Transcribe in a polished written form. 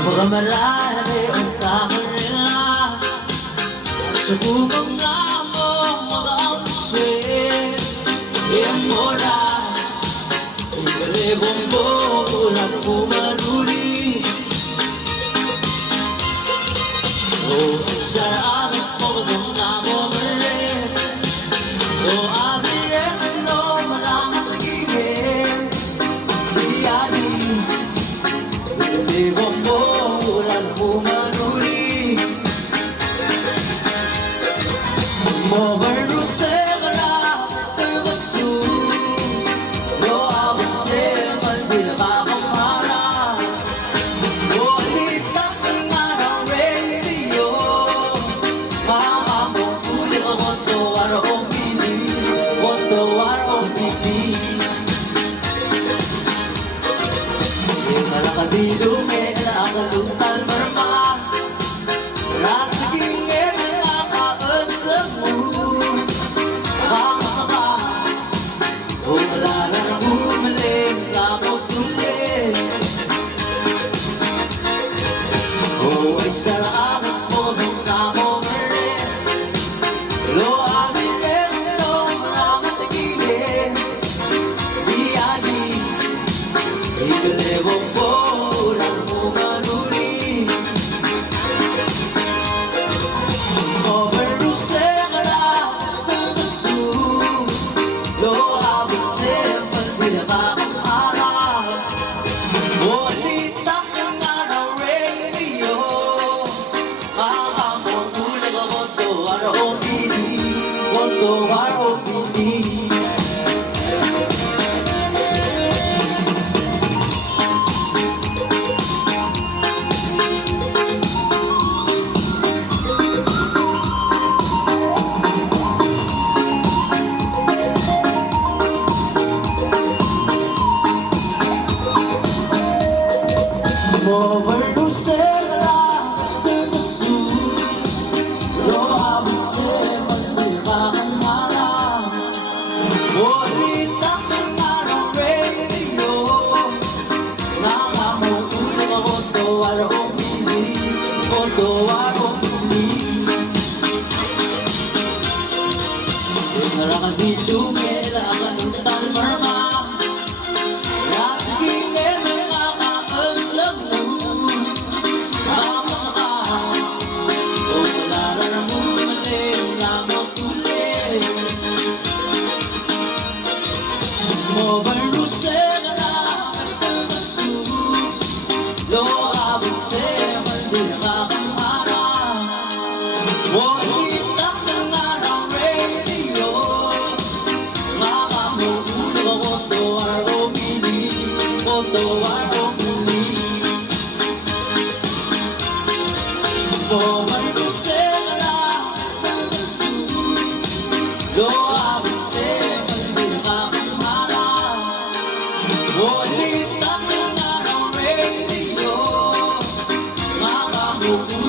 Pagkamalari ang kamarila sa bubong na mo mag-ausay mora ikalibong mo ulan pumaruli o isa ang pagkong na mo mali o abirin ano malang magiging biyali ikalibong mo ulan pumaruli mo baruse Kadilunge na kaluntal marma Rakiging na kaan sa mo Kamasama O wala na nang umaling Lamot ulit O ay saraan mo nung namo merin Lo abirin no maraming tigilin Biyali Ikalibong po Rakadilunge na kaluntal marma Rakiging na kaan sa mo Kamasama O wala na nang umaling Lamot ulit Mo baruse ka na kalkasu Lo abise Mandi na kakamara Wali For my Lucella, Lo abise Mandi na kakamara Wali na ng radio Makamuku